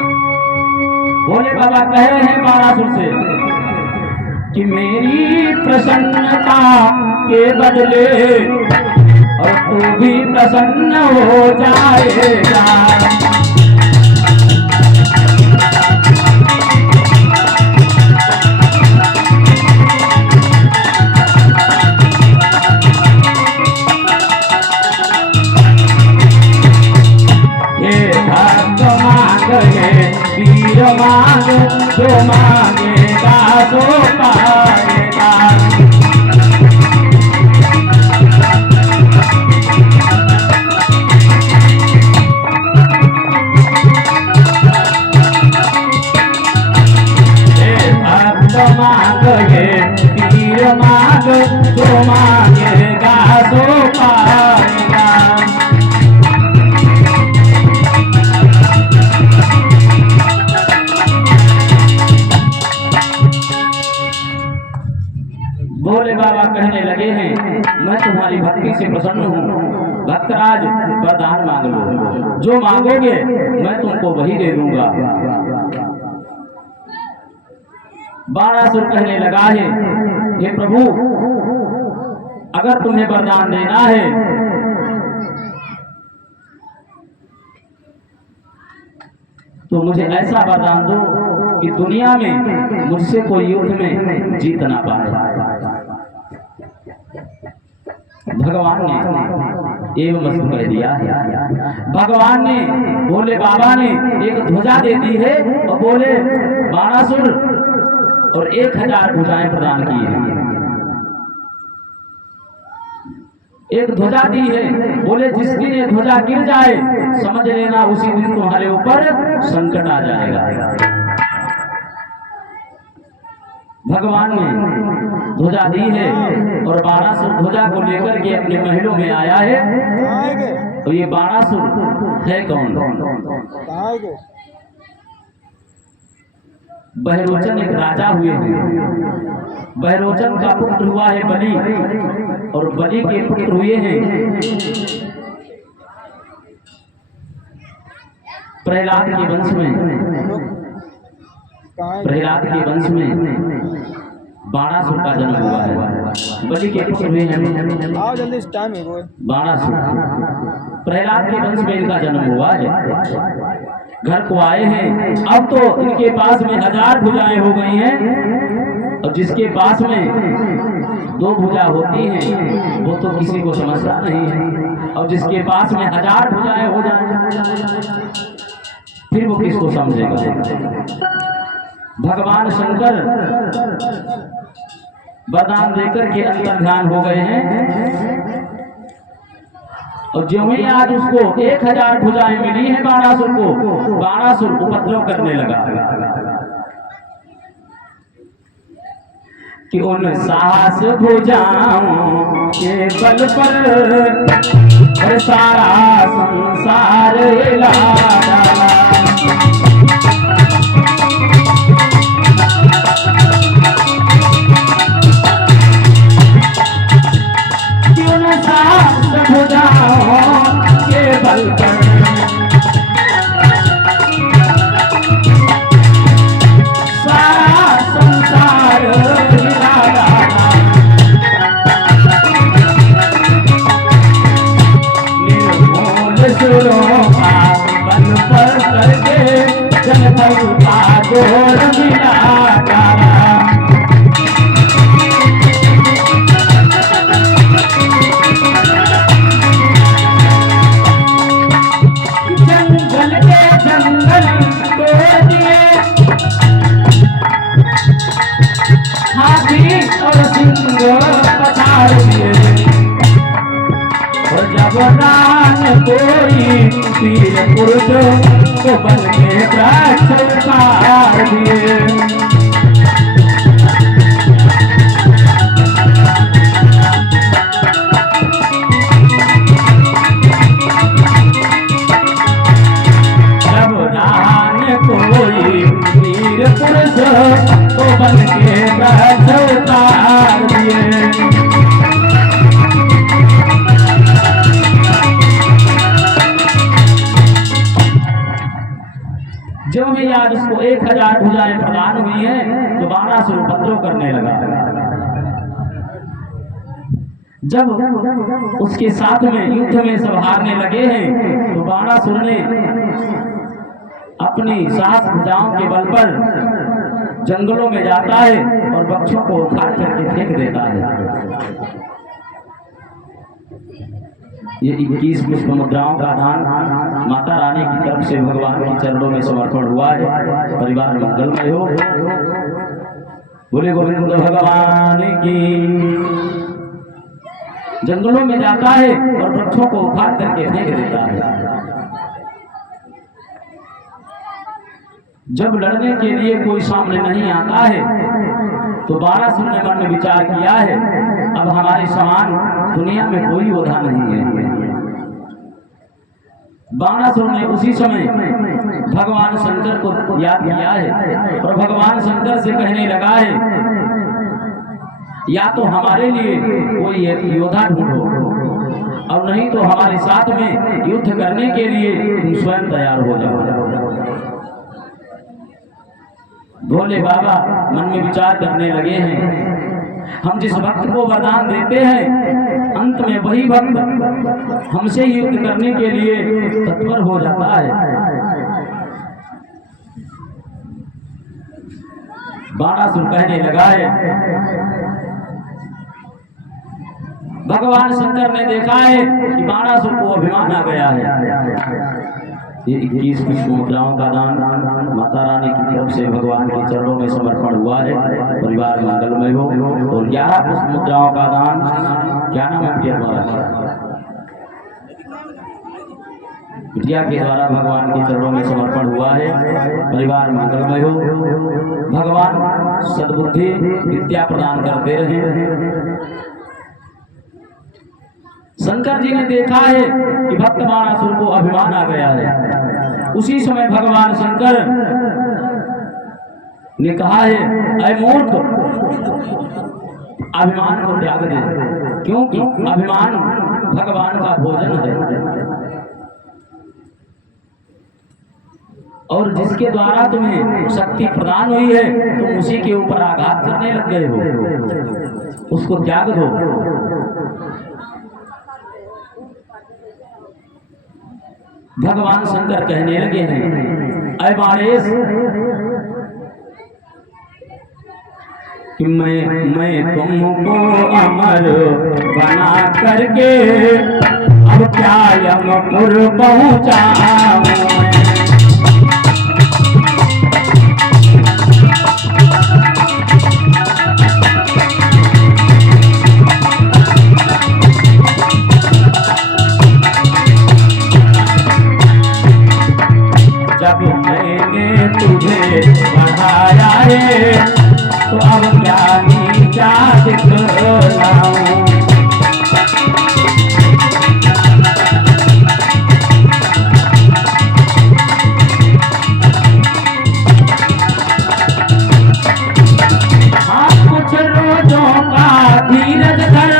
भोले बाबा कह रहे हैं बाणासुर से कि मेरी प्रसन्नता के बदले और तू भी प्रसन्न हो जाएगा। वीर मांग जो मांगेगा सो पाएगा। भक्त मांग वीर मांग जो मांगेगा सो पाएगा। भोले बाबा कहने लगे हैं मैं तुम्हारी भक्ति से प्रसन्न हूँ। भक्तराज वरदान मांग लो, जो मांगोगे मैं तुमको वही दे दूंगा। बाणासुर कहने लगा है हे प्रभु, अगर तुम्हें वरदान देना है तो मुझे ऐसा वरदान दो कि दुनिया में मुझसे कोई युद्ध में जीत ना पाए। भगवान ने एवं वस्तु कह दिया है। भगवान ने भोले बाबा ने एक ध्वजा दे दी है और बोले बाणासुर और 1000 भुजाएं प्रदान की है। एक ध्वजा दी है, बोले जिस दिन ये ध्वजा गिर जाए समझ लेना उसी दिन तुम्हारे ऊपर संकट आ जाएगा। भगवान ने ध्वजा दी है और बाणासुर ध्वजा को लेकर के अपने महलों में आया है। तो ये बाणासुर है कौन? बहरोचन एक राजा हुए हैं। बहरोचन का पुत्र हुआ है बलि और बलि के पुत्र हुए हैं प्रहलाद के वंश में। प्रहलाद के वंश में बाणासुर का जन्म हुआ है। बलि के पुत्र हुए हैं बाणासुर। प्रहलाद के वंश में इनका जन्म हुआ है। घर को आए हैं, अब तो इनके पास में 1000 भुजाएं हो गई हैं और जिसके पास में 2 भुजा होती हैं वो तो किसी को समझता नहीं है और जिसके पास में 1000 भुजाएं हो जाए फिर वो किसको समझेगा। भगवान शंकर वरदान देकर के अंतर्ध्यान हो गए हैं और जो ही आज उसको 1000 भुजाएं मिली है बाणासुर को, बाणासुर उपद्रव करने लगा कि उन साहस भुजाओं के बल पर सारा संसार हिला डाला। कोई वीर पुरुष को बन के प्राचल दिए। जब दान कोई वीर पुरुष को बन के प्राचल दिए। जो भी आज उसको 1000 भुजाएं प्रदान हुई हैं तो 12 उपद्रव करने लगा। जब उसके साथ में युद्ध में सब हारने लगे हैं तो 12 ने अपनी सात भुजाओं के बल पर जंगलों में जाता है और वृक्षों को उखाड़ करके फेंक देता है। ये 21 पुष्प मुद्राओं का दान माता रानी की तरफ से भगवान के चरणों में समर्पण हुआ है। परिवार मंगलमय हो। बोले गोविंद भगवान की। जंगलों में जाता है और वृक्षों को उखाड़ करके फेंक देता है। जब लड़ने के लिए कोई सामने नहीं आता है तो 12 ने मन में विचार किया है अब हमारे समान दुनिया में कोई योद्धा नहीं है। 12 ने उसी समय भगवान शंकर को याद किया है और भगवान शंकर से कहने लगा है या तो हमारे लिए कोई योद्धा ढूंढो और नहीं तो हमारे साथ में युद्ध करने के लिए तुम स्वयं तैयार हो जाओ। भोले बाबा मन में विचार करने लगे हैं हम जिस भक्त को वरदान देते हैं अंत में वही भक्त हमसे युद्ध करने के लिए तत्पर हो जाता है। 12 कहने लगा है भगवान शंकर ने देखा है कि 12 को अभिमान आ गया है। ये 21 पुष्प मुद्राओं का दान माता रानी की तरफ से भगवान के चरणों में समर्पण हुआ है। परिवार मंगलमय हो। और 11 पुष्प मुद्राओं का दान क्या नाम है बिटिया के द्वारा भगवान के चरणों में समर्पण हुआ है। परिवार मंगलमय हो। भगवान सद्बुद्धि विद्या प्रदान करते रहे। शंकर जी ने देखा है कि भक्त 12 को अभिमान आ गया है। उसी समय भगवान शंकर ने कहा है ऐ मूर्ख अभिमान को त्याग दे क्योंकि अभिमान भगवान का भोजन है और जिसके द्वारा तुम्हें शक्ति प्रदान हुई है तुम उसी के ऊपर आघात करने लग गए हो। उसको त्याग दो। भगवान शंकर कहने लगे हैं ऐ बारेश कि मैं तुमको अमर बना करके अब क्या यमपुर पहुंचाऊं। जब मैंने तुझे बढ़ाया है तो अब क्या नीचा दिखलाऊं। हाँ कुछ रोजों का धीरज धर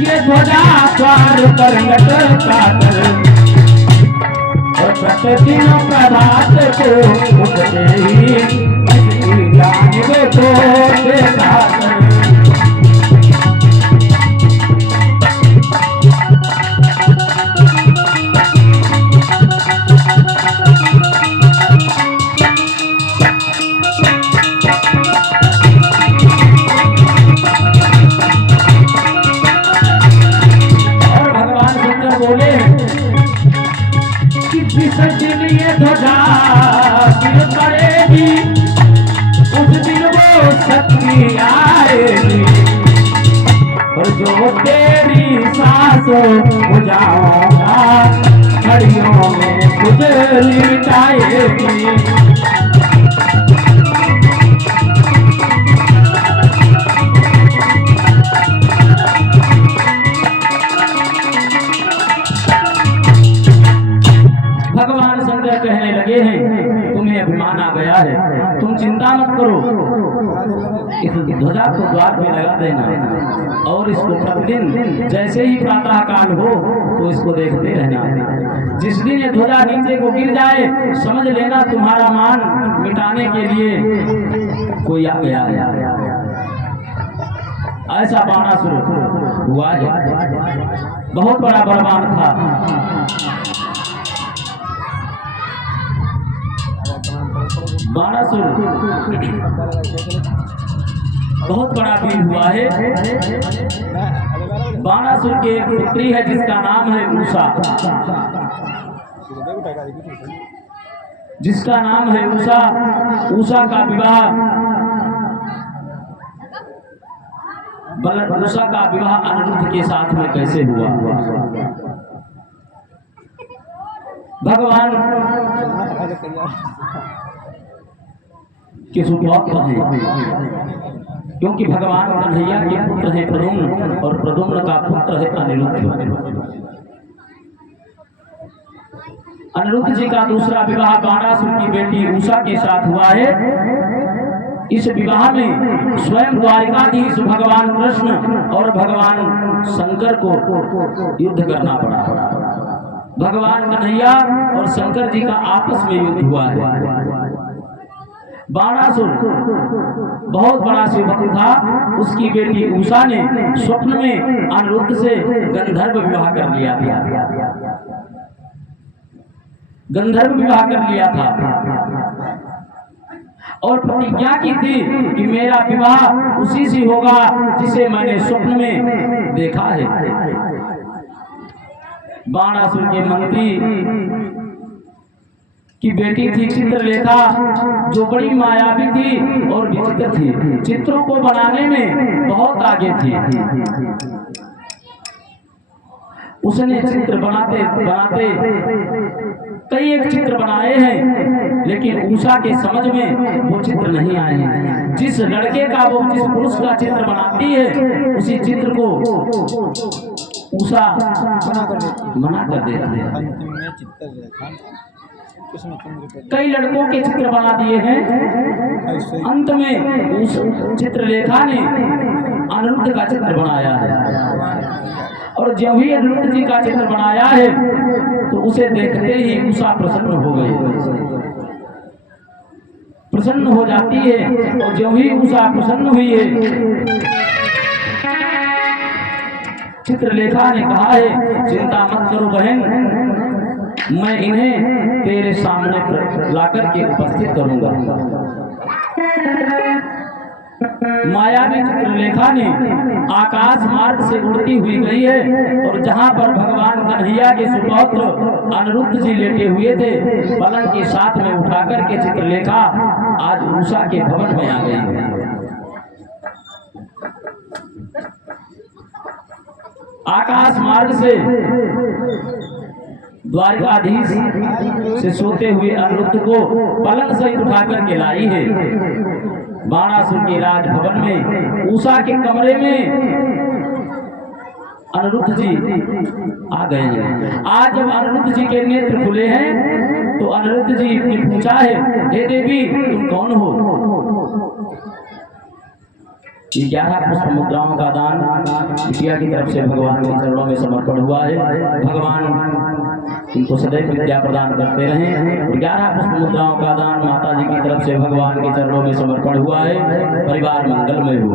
ये ध्वजा स्वर पर लटका कर प्रतिदिन प्रभात को उठते ही जानिब को देखा और भगवान शंकर बोले जिस दिन ये ध्वजा गिर पड़ेगी उस दिन वो शक्ति आएगी और जो तेरी सांसों बुझाऊंगा घड़ियों में तुझे लिटाएगी। भगवान शंकर कहने लगे हैं तुम्हें अभिमान आ गया है, तुम चिंता मत करो, इस ध्वजा को द्वार पे लगा देना और इसको प्रतिदिन जैसे ही प्रातः काल हो तो इसको देखते रहना। जिस दिन ये ध्वजा नीचे को गिर जाए समझ लेना तुम्हारा मान मिटाने के लिए कोई आ गया है। ऐसा बाणासुर हुआ है, बहुत बड़ा बलवान था। बाणासुर बहुत बड़ा वीर हुआ है। बाणासुर की एक पुत्री है जिसका नाम है उषा, जिसका नाम है उषा। उषा का विवाह उषा का विवाह अनिरुद्ध के साथ में कैसे हुआ? भगवान के सुभक्त हैं, क्योंकि भगवान कन्हैया के पुत्र हैं प्रद्युम्न, और प्रद्युम्न का पुत्र है अनिरुद्ध। अनिरुद्ध जी का दूसरा विवाह बाणासुर की बेटी उषा के साथ हुआ है। इस विवाह में स्वयं द्वारिकाधीश भगवान कृष्ण और भगवान शंकर को युद्ध करना पड़ा। भगवान कन्हैया और शंकर जी का आपस में युद्ध हुआ है। बाणासुर बहुत बड़ा शिवभक्त था। उसकी बेटी उषा ने स्वप्न में अनिरुद्ध से गंधर्व विवाह कर लिया था। गंधर्व विवाह कर लिया था और प्रतिज्ञा की थी कि मेरा विवाह उसी से होगा जिसे मैंने स्वप्न में देखा है। बाणासुर के मंत्री की बेटी थी चित्रलेखा, जो बड़ी मायावी थी और विचित्र थी, चित्रों को बनाने में बहुत आगे थी। उसने चित्र बनाते बनाते कई एक चित्र बनाए हैं, लेकिन उषा के समझ में वो चित्र नहीं आए हैं। जिस लड़के का वो जिस पुरुष का चित्र बनाती है उसी चित्र को उषा मना कर देती है। कई लड़कों के चित्र बना दिए हैं, अंत में उस चित्रलेखा ने अनिरुद्ध का चित्र बनाया है। और जब ही अनिरुद्ध जी का चित्र बनाया है तो उसे देखते ही उषा प्रसन्न हो गई, प्रसन्न हो जाती है। और जब ही उषा प्रसन्न हुई है, चित्रलेखा ने कहा है चिंता मत करो बहन, मैं इन्हें तेरे सामने लाकर के उपस्थित करूंगा। मायावी चित्रलेखा ने आकाश मार्ग से उड़ती हुई गई है, और जहां पर भगवान कन्हैया के सुपुत्र अनिरुद्ध जी लेटे हुए थे, पलंग के साथ में उठाकर के चित्रलेखा आज उषा के भवन में आ गई है। आकाश मार्ग से द्वारिकाधीश से सोते हुए अनिरुद्ध को पलंग से उठाकर के लाई है। बाणासुर के राजभवन में उषा के कमरे में अनिरुद्ध जी आ गए हैं। आज जब अनिरुद्ध जी के नेत्र खुले हैं तो अनिरुद्ध जी ने पूछा है, हे देवी तुम कौन हो? 11 पुष्प मुद्राओं का दान बिटिया की तरफ से भगवान के चरणों में समर्पण हुआ है। भगवान इनको सदैव विद्या प्रदान करते रहें। 11 पुष्प मुद्राओं का दान माता जी की तरफ से भगवान के चरणों में समर्पण हुआ है। परिवार मंगलमय हो।